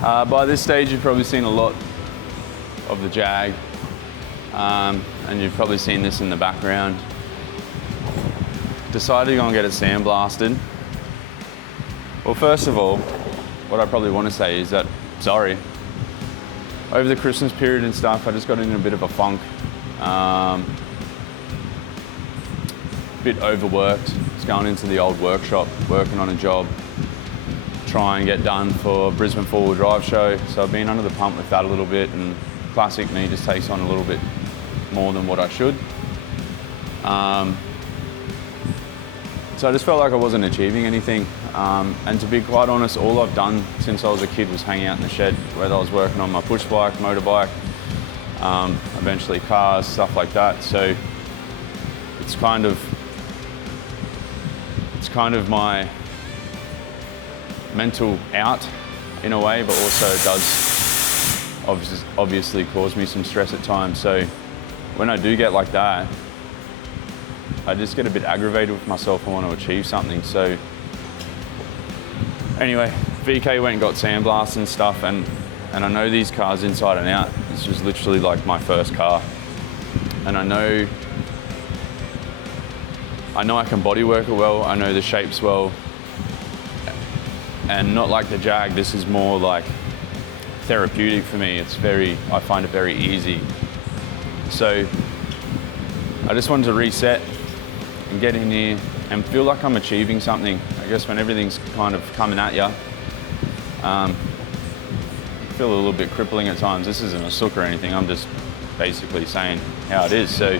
By this stage, you've probably seen a lot of the Jag, and you've probably seen this in the background. Decided to go and get it sandblasted. Well, first of all, what I probably want to say is that, sorry, over the Christmas period and stuff, I just got in a bit of a funk. Bit overworked. Just going into the old workshop, working on a job, try and get done for Brisbane 4-wheel drive show. So I've been under the pump with that a little bit, and classic me just takes on a little bit more than what I should. So I just felt like I wasn't achieving anything. And to be quite honest, all I've done since I was a kid was hang out in the shed, whether I was working on my push bike, motorbike, eventually cars, stuff like that. So it's kind of my mental out in a way, but also it does obviously cause me some stress at times. So when I do get like that, I just get a bit aggravated with myself and want to achieve something. So anyway, VK went and got sandblasted and stuff, and I know these cars inside and out. This was literally like my first car. And I know I can bodywork it well, I know the shapes well. And not like the Jag, this is more like therapeutic for me. I find it very easy. So I just wanted to reset and get in here and feel like I'm achieving something. I guess when everything's kind of coming at you, feel a little bit crippling at times. This isn't a sook or anything, I'm just basically saying how it is. So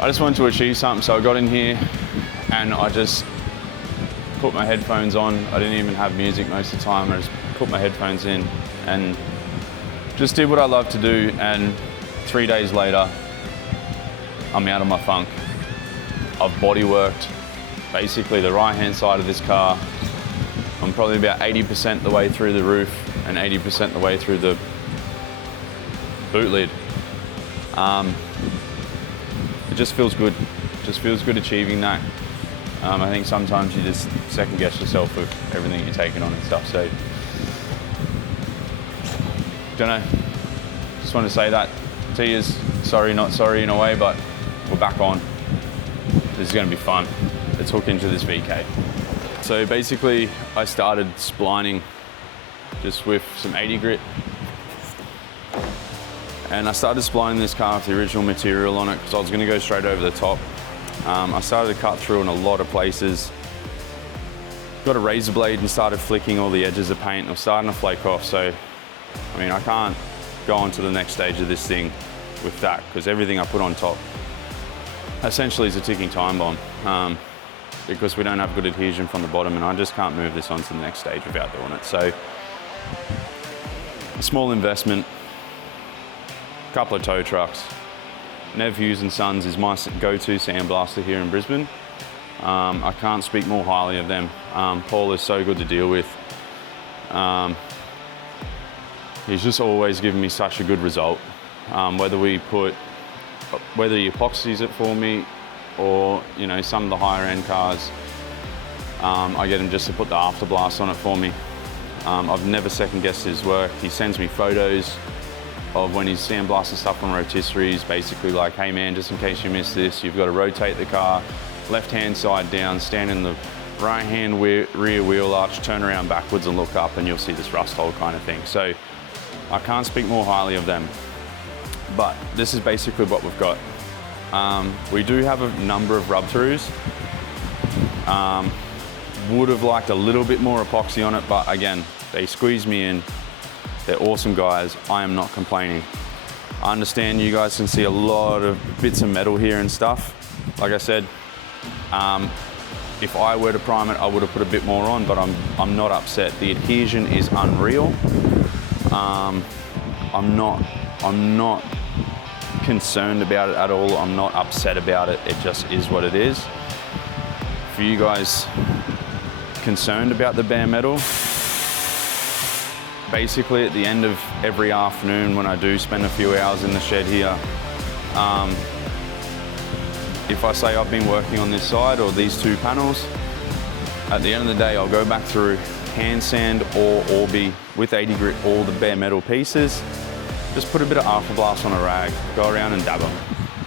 I just wanted to achieve something, so I got in here and I just put my headphones on. I didn't even have music most of the time. I just put my headphones in and just did what I love to do, and 3 days later, I'm out of my funk. I've bodyworked basically the right-hand side of this car. I'm probably about 80% the way through the roof and 80% the way through the boot lid. It just feels good. It just feels good achieving that. I think sometimes you just second guess yourself with everything you're taking on and stuff. So, don't know. Just want to say that to you. Sorry, not sorry in a way, but we're back on. This is going to be fun. Let's hook into this VK. So basically, I started splining just with some 80 grit. And I started splining this car with the original material on it because I was going to go straight over the top. I started to cut through in a lot of places. Got a razor blade and started flicking all the edges of paint. It was starting to flake off, so I mean, I can't go on to the next stage of this thing with that, because everything I put on top essentially is a ticking time bomb, because we don't have good adhesion from the bottom, and I just can't move this on to the next stage without doing it. So a small investment, a couple of tow trucks. Nev Hughes & Sons is my go-to sandblaster here in Brisbane. I can't speak more highly of them. Paul is so good to deal with. He's just always given me such a good result. Whether he epoxies it for me, or you know, some of the higher end cars, I get him just to put the afterblast on it for me. I've never second guessed his work. He sends me photos of when he's sandblasting stuff on rotisseries, basically like, hey man, just in case you missed this, you've got to rotate the car, left-hand side down, stand in the right-hand rear wheel arch, turn around backwards and look up, and you'll see this rust hole kind of thing. So I can't speak more highly of them, but this is basically what we've got. We do have a number of rub-throughs. Would have liked a little bit more epoxy on it, but again, they squeezed me in. They're awesome guys. I am not complaining. I understand you guys can see a lot of bits of metal here and stuff. Like I said, if I were to prime it, I would have put a bit more on, but I'm not upset. The adhesion is unreal. I'm not concerned about it at all. I'm not upset about it. It just is what it is. For you guys concerned about the bare metal, basically at the end of every afternoon when I do spend a few hours in the shed here, if I say I've been working on this side or these two panels, at the end of the day I'll go back through hand sand or Orbi with 80 grit all the bare metal pieces. Just put a bit of Alpha Blast on a rag, go around and dab them.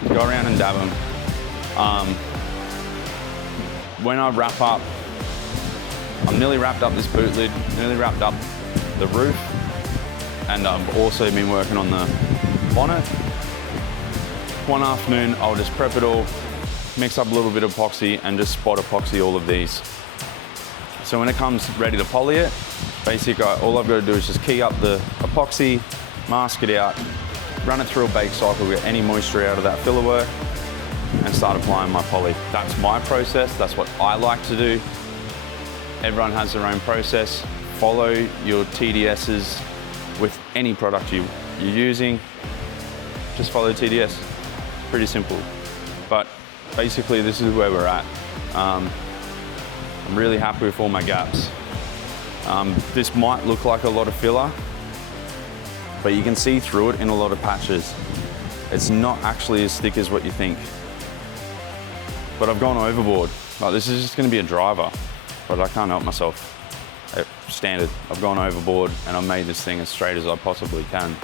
Go around and dab them. When I wrap up, I'm nearly wrapped up this boot lid, nearly wrapped up the roof, and I've also been working on the bonnet. One afternoon, I'll just prep it all, mix up a little bit of epoxy and just spot epoxy all of these. So when it comes ready to poly it, basically all I've got to do is just key up the epoxy, mask it out, run it through a bake cycle, get any moisture out of that filler work, and start applying my poly. That's my process, that's what I like to do. Everyone has their own process. Follow your TDSs with any product you're using. Just follow TDS, pretty simple. But basically this is where we're at. I'm really happy with all my gaps. This might look like a lot of filler, but you can see through it in a lot of patches. It's not actually as thick as what you think. But I've gone overboard. Like, this is just gonna be a driver, but I can't help myself. Standard, I've gone overboard and I've made this thing as straight as I possibly can.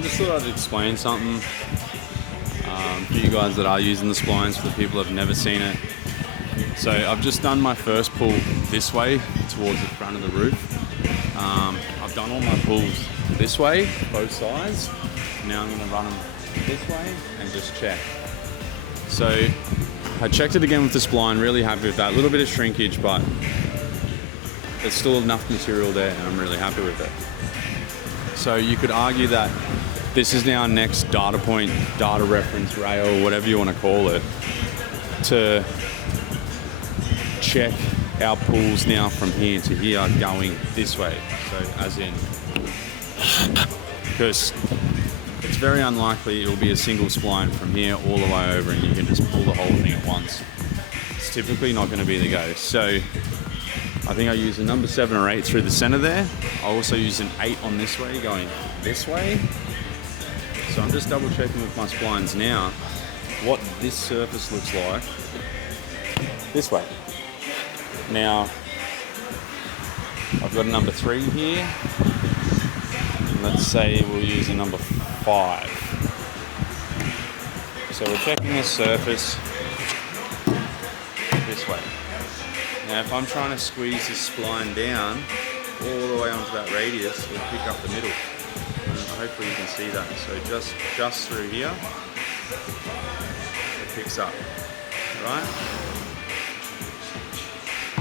Just thought I'd explain something for you guys that are using the splines, for the people that have never seen it. So I've just done my first pull this way towards the front of the roof. I've done all my pulls this way, both sides. Now I'm going to run them this way and just check. So I checked it again with the spline, really happy with that. A little bit of shrinkage, but there's still enough material there and I'm really happy with it. So you could argue that this is now our next data point, data reference rail, whatever you want to call it, to check our pulls now from here to here going this way. So as in, because it's very unlikely it will be a single spline from here all the way over and you can just pull the whole thing at once. It's typically not going to be the case. So I think I used a number 7 or 8 through the center there. I also used an 8 on this way, going this way. So I'm just double checking with my splines now what this surface looks like this way. Now, I've got a number 3 here. And let's say we'll use a number 5. So we're checking the surface this way. Now if I'm trying to squeeze this spline down all the way onto that radius, it'll pick up the middle. And hopefully you can see that. So just through here, it picks up, right?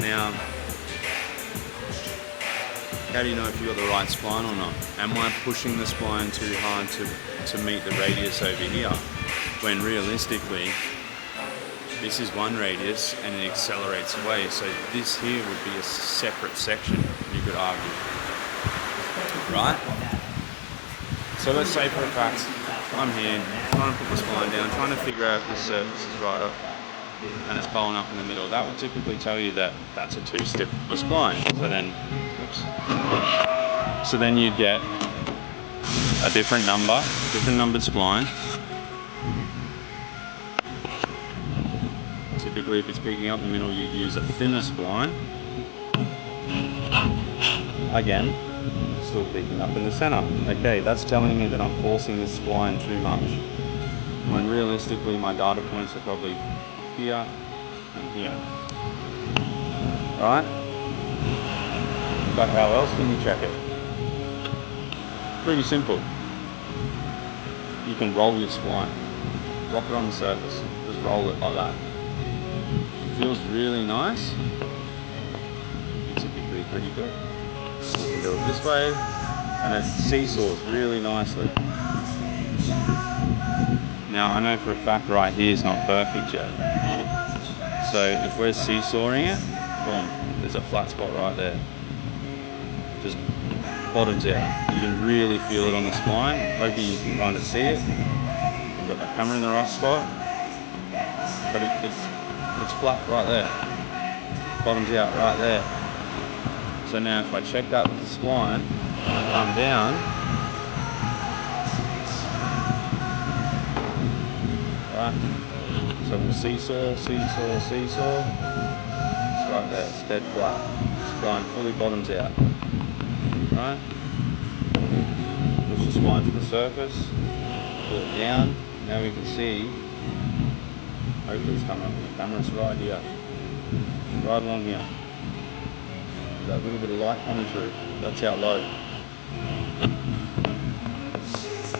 Now, how do you know if you've got the right spline or not? Am I pushing the spline too hard to meet the radius over here? When realistically, this is one radius and it accelerates away. So this here would be a separate section, you could argue, right? So let's say for a fact I'm here, trying to put the spline down, trying to figure out if the surface is right up and it's bowling up in the middle. That would typically tell you that that's a two-step spline. So then you'd get a different numbered spline. Typically, if it's picking up in the middle, you'd use a thinner spline. Again, still picking up in the center. Okay, that's telling me that I'm forcing this spline too much, when realistically my data points are probably here and here. Right? But how else can you check it? Pretty simple. You can roll your spline. Drop it on the surface. Just roll it like that. It feels really nice. Typically pretty good. You can do it this way, and it seesaws really nicely. Now I know for a fact right here is not perfect yet. So if we're seesawing it, boom, there's a flat spot right there. Just bottoms out. You can really feel it on the spline. Hopefully you can kind of see it. I've got the camera in the right spot, but it's flat right there. Bottoms out right there. So now if I check that with the spline, I come down, right? So we'll seesaw. It's right there, it's dead flat. Spline fully bottoms out, right? Push the spline to the surface, pull it down. Now we can see, hopefully it's coming up in the camera, it's right here, right along here. That little bit of light coming through, that's how low.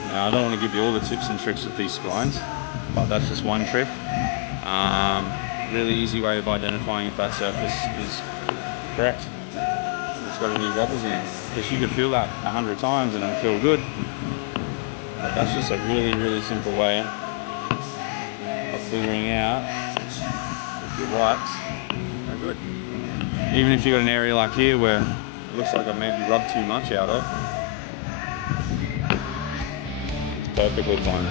Now I don't want to give you all the tips and tricks with these splines, but that's just one trick. Really easy way of identifying if that surface is correct. It's got any wobbles in it. Because you could feel that 100 times and it'll feel good. But that's just a really, really simple way of figuring out if your wipes are good. Even if you've got an area like here where it looks like I maybe rubbed too much out of, it's perfectly fine.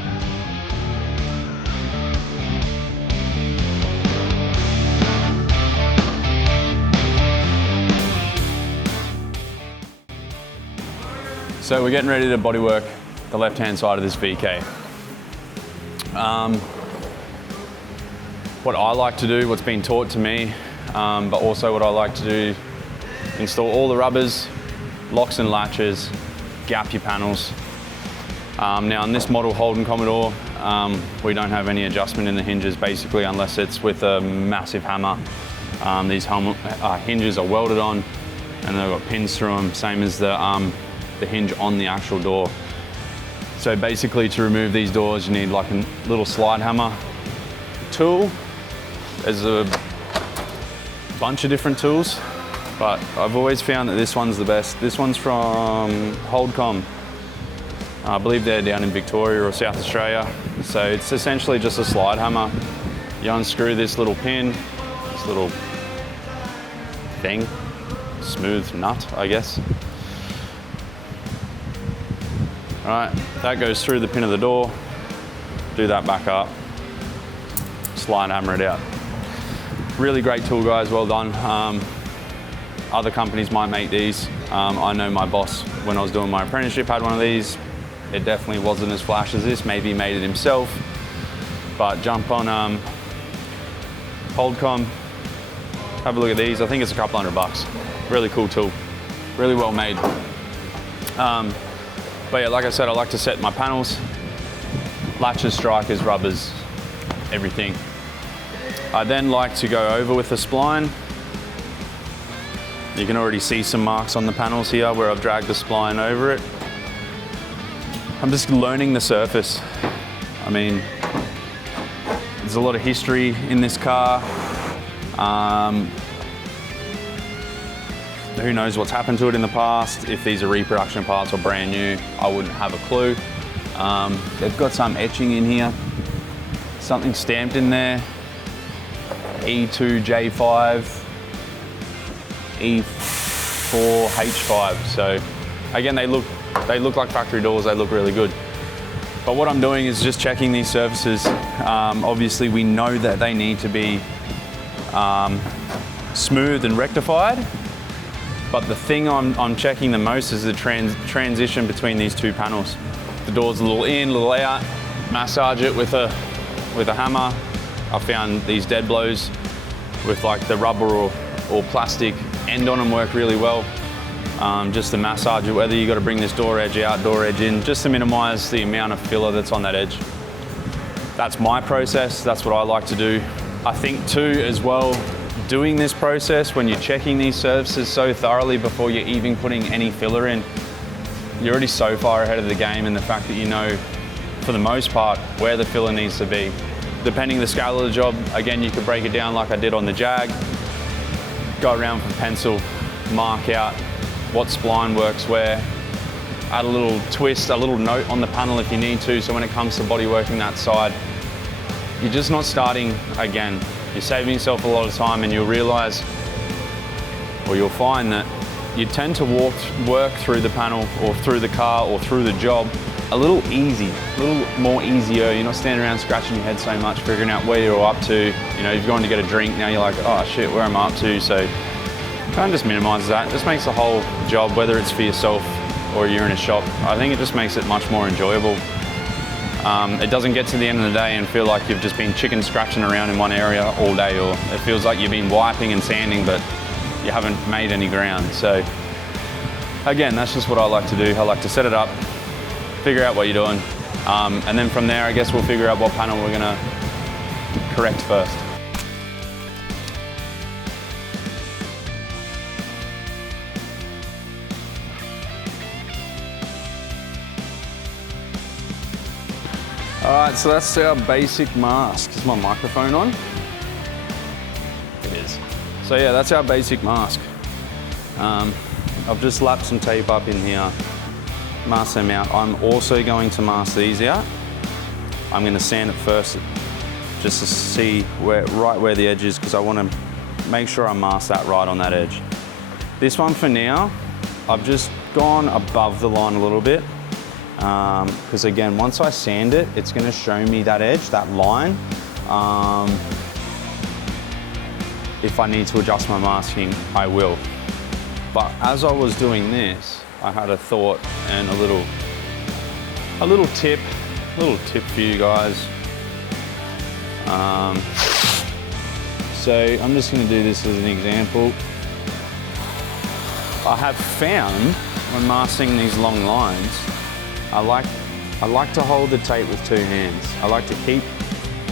So we're getting ready to bodywork the left-hand side of this VK. What I like to do, what's been taught to me, but also what I like to do, install all the rubbers, locks and latches, gap your panels. Now on this model Holden Commodore, we don't have any adjustment in the hinges basically unless it's with a massive hammer. These hinges are welded on and they've got pins through them, same as the hinge on the actual door. So basically to remove these doors you need like a little slide hammer tool. There's a bunch of different tools, but I've always found that this one's the best. This one's from Holdcom. I believe they're down in Victoria or South Australia. So it's essentially just a slide hammer. You unscrew this little pin, this little thing, smooth nut, I guess. Right, that goes through the pin of the door, do that back up, slide hammer it out. Really great tool guys, well done. Other companies might make these. I know my boss, when I was doing my apprenticeship, had one of these. It definitely wasn't as flash as this, maybe he made it himself. But jump on Holdcom, have a look at these. I think it's a couple $100. Really cool tool, really well made. But yeah, like I said, I like to set my panels, latches, strikers, rubbers, everything. I then like to go over with the spline. You can already see some marks on the panels here where I've dragged the spline over it. I'm just learning the surface. I mean, there's a lot of history in this car. Who knows what's happened to it in the past. If these are reproduction parts or brand new, I wouldn't have a clue. They've got some etching in here, something stamped in there. E2J5, E4H5. So again, they look like factory doors. They look really good. But what I'm doing is just checking these surfaces. Obviously we know that they need to be smooth and rectified, but the thing I'm checking the most is the transition between these two panels. The door's a little in, a little out, massage it with a hammer. I found these dead blows with like the rubber or plastic end on them work really well. Just to massage it, whether you got to bring this door edge out, door edge in, just to minimize the amount of filler that's on that edge. That's my process, that's what I like to do. I think too, as well, doing this process when you're checking these surfaces so thoroughly before you're even putting any filler in, you're already so far ahead of the game in the fact that you know, for the most part, where the filler needs to be. Depending the scale of the job, again, you could break it down like I did on the Jag, go around with a pencil, mark out what spline works where, add a little twist, a little note on the panel if you need to, so when it comes to bodyworking that side, you're just not starting again. You're saving yourself a lot of time, and you'll realize, or you'll find that you tend to work through the panel or through the car or through the job a little more easier. You're not standing around scratching your head so much, figuring out where you're up to. You know, you've gone to get a drink, now you're like, oh shit, where am I up to? So kind of just minimises that. It just makes the whole job, whether it's for yourself or you're in a shop, I think it just makes it much more enjoyable. It doesn't get to the end of the day and feel like you've just been chicken scratching around in one area all day, or it feels like you've been wiping and sanding but you haven't made any ground. So again, that's just what I like to do. I like to set it up, figure out what you're doing, and then from there I guess we'll figure out what panel we're going to correct first. Alright, so that's our basic mask. Is my microphone on? It is. So yeah, that's our basic mask. I've just lapped some tape up in here, mask them out. I'm also going to mask these out. I'm going to sand it first just to see right where the edge is, because I want to make sure I mask that right on that edge. This one for now, I've just gone above the line a little bit. Because again, once I sand it, it's going to show me that edge, that line. If I need to adjust my masking, I will. But as I was doing this, I had a thought and a little tip for you guys. So I'm just going to do this as an example. I have found when masking these long lines, I like to hold the tape with two hands. I like to keep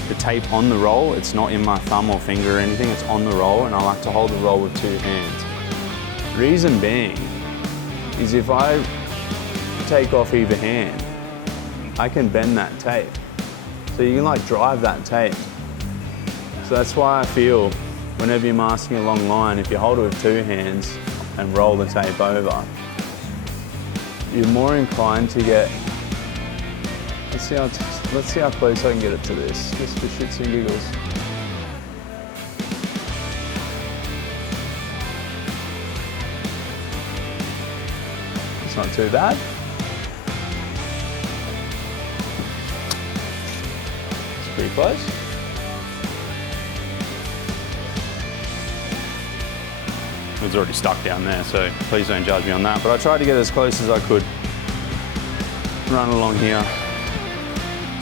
the tape on the roll. It's not in my thumb or finger or anything, it's on the roll, and I like to hold the roll with two hands. Reason being is if I take off either hand, I can bend that tape. So you can like drive that tape. So that's why I feel whenever you're masking a long line, if you hold it with two hands and roll the tape over, you're more inclined to get, let's see how close I can get it to this, just for shits and giggles. It's not too bad. It's pretty close. It was already stuck down there, so please don't judge me on that. But I tried to get as close as I could. Run along here.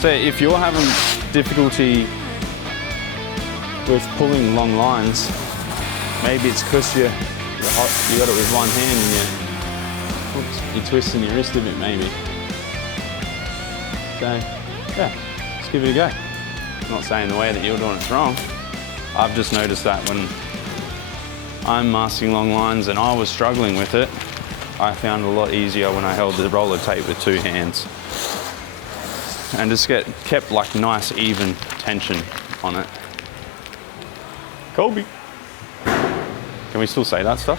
So if you're having difficulty with pulling long lines, maybe it's because you got it with one hand and you're twisting your wrist a bit maybe. So yeah, just give it a go. I'm not saying the way that you're doing it's wrong. I've just noticed that when I'm masking long lines and I was struggling with it, I found it a lot easier when I held the roller tape with two hands. And just kept like nice even tension on it. Colby. Can we still say that stuff?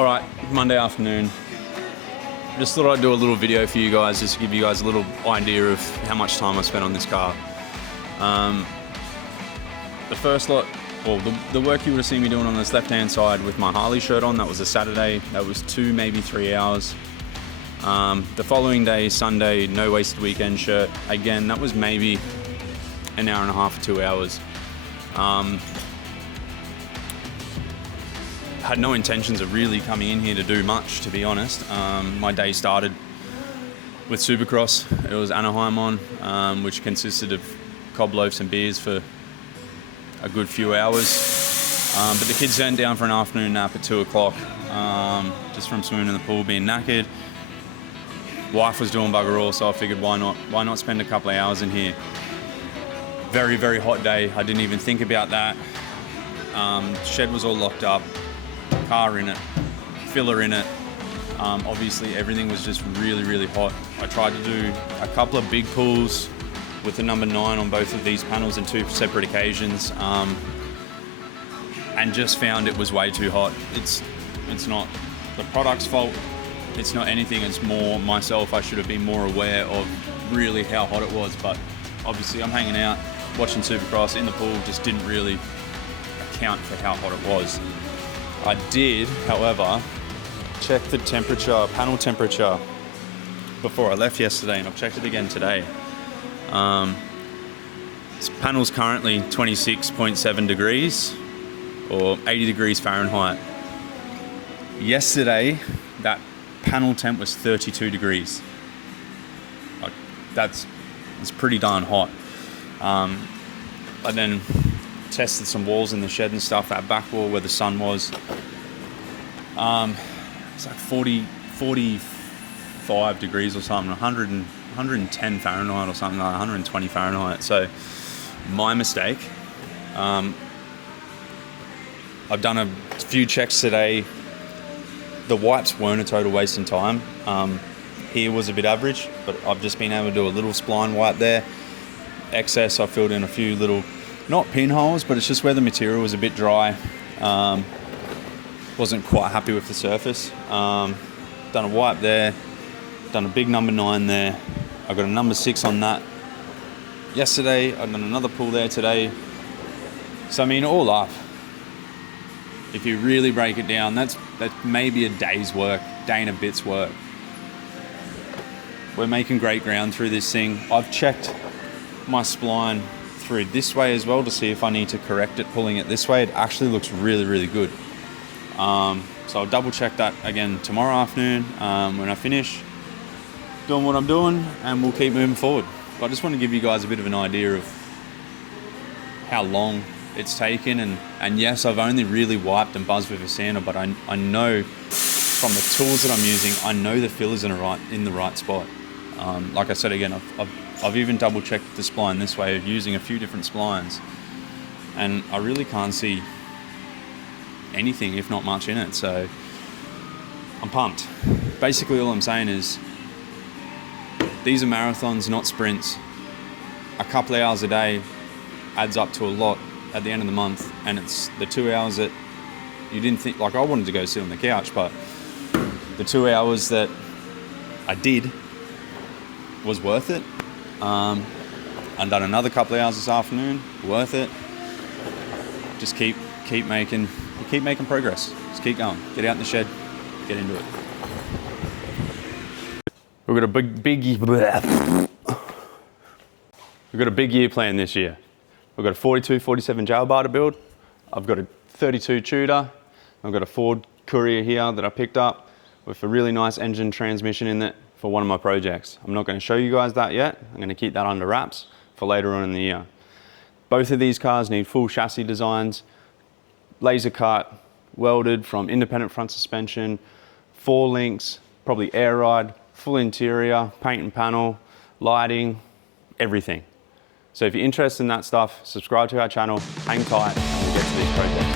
All right, Monday afternoon. Just thought I'd do a little video for you guys, just to give you guys a little idea of how much time I spent on this car. The first lot, well, the work you would have seen me doing on this left-hand side with my Harley shirt on, that was a Saturday. That was 2, maybe 3 hours. The following day, Sunday, no wasted weekend shirt. Again, that was maybe an hour and a half, 2 hours. Had no intentions of really coming in here to do much, to be honest. My day started with Supercross. It was Anaheim on, which consisted of cob loafs and beers for a good few hours. But the kids went down for an afternoon nap at 2 o'clock, just from swimming in the pool, being knackered. Wife was doing bugger all, so I figured why not spend a couple of hours in here. Very, very hot day. I didn't even think about that. Shed was all locked up. Car in it, filler in it. Obviously everything was just really, really hot. I tried to do a couple of big pulls with the number 9 on both of these panels in 2 separate occasions, and just found it was way too hot. It's not the product's fault. It's not anything. It's more myself. I should have been more aware of really how hot it was, but obviously I'm hanging out, watching Supercross in the pool, just didn't really account for how hot it was. I did, however, check the temperature, panel temperature, before I left yesterday, and I've checked it again today. This panel's currently 26.7 degrees, or 80 degrees Fahrenheit. Yesterday, that panel temp was 32 degrees. That's pretty darn hot. I then tested some walls in the shed and stuff, that back wall where the sun was. It's like 45 degrees or something, 110 Fahrenheit or something, like 120 Fahrenheit. So my mistake. I've done a few checks today. The wipes weren't a total waste of time. Here was a bit average, but I've just been able to do a little spline wipe there. Excess, I filled in a few little, not pinholes, but it's just where the material was a bit dry. Wasn't quite happy with the surface. Done a wipe there, done a big number 9 there. I got a number 6 on that yesterday. I've done another pull there today. So I mean, all up, if you really break it down, that's maybe a day's work, day and a bit's work. We're making great ground through this thing. I've checked my spline through this way as well to see if I need to correct it, pulling it this way. It actually looks really, really good. So I'll double check that again tomorrow afternoon when I finish doing what I'm doing, and we'll keep moving forward. But I just want to give you guys a bit of an idea of how long it's taken, and yes, I've only really wiped and buzzed with a sander, but I know from the tools that I'm using, I know the filler's in the right spot. Like I said again, I've even double checked the spline this way of using a few different splines, and I really can't see anything, if not much, in it. So I'm pumped. Basically all I'm saying is these are marathons, not sprints. A couple of hours a day adds up to a lot at the end of the month, and it's the 2 hours that you didn't think, like I wanted to go sit on the couch, but the 2 hours that I did was worth it. I've done another couple of hours this afternoon, worth it. Just keep making progress. Just keep going. Get out in the shed, get into it. We've got a big year planned this year. We've got a 42-47 jail bar to build. I've got a 32 Tudor. I've got a Ford Courier here that I picked up with a really nice engine transmission in it for one of my projects. I'm not going to show you guys that yet. I'm going to keep that under wraps for later on in the year. Both of these cars need full chassis designs, laser cut, welded from independent front suspension, 4 links, probably air ride, full interior, paint and panel, lighting, everything. So if you're interested in that stuff, subscribe to our channel, hang tight, and we'll get to these projects.